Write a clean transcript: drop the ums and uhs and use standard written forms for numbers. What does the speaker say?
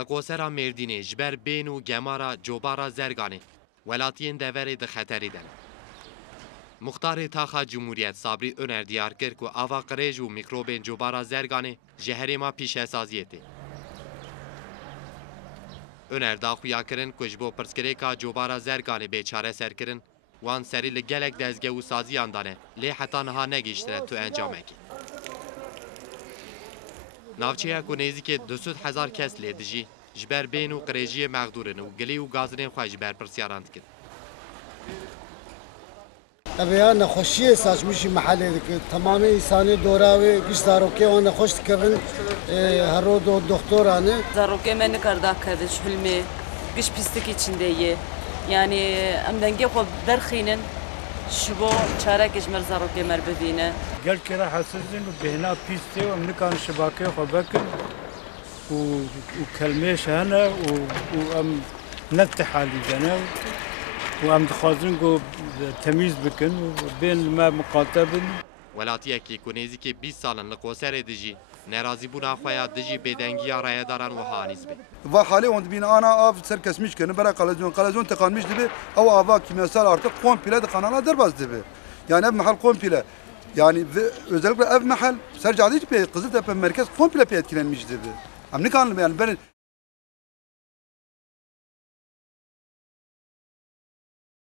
لقوسرا مردینه جبر بین و گمارا جوبارا زرگانه ولاتین دوره ده خطری دن. مختار تاخا جمهوریت صابری önер diyar kir ku ava qrej û mikrobên cobara zerganê ji herêma pîşesaziyetê. Öner daxuya kirin ku ji bo pirskirêka cobara zerganê bêçare serkirin, wan serî li gelek dezgeh û saziyan dane, lê heta niha negîştire tu encamekê. Navçeya ku nêzîkê 200,000 kes lê dijî, ji ber bên û qirêjiyê mexdûrin û gilê û gazinên xwe ji ber pirsyaran dikin. Evya nexweşiyê saçmışî mehellê dike. Tamamê îsanê dora wê giş zarokê wan nexweş dikevin hero doktoran e. Zarokê me nikar dakeve ji hilmê giş pislik içinde ye. Yani em dengê xwe derxînin ji bo çarekê ji mer zarokê me bibîne. Gelkê re hesizin û bêhna pîstê û em nikarin şibakê xwe vekin û kelmêş hene û em netihhalî dene û em dixwazin ku temîz bikin û bên li me miqate bin. Welatiyekî ku nêzîkê 20 salin li Qoserê dijî, nerazîbûna xwe ya dijî bêdengiya rayedaran wiha anîz be. Va halê wan dibîne ana av serkesmiş kirin bera qalezyon teqanmış dibe ew ava kimyasal artık komple dixanana derbas dibe. Yani ev mehal komple. Yani özellikle ev mehal sercadî Kızıltepe merkez komple etkilenmiş dibe. Em nikarin yani ben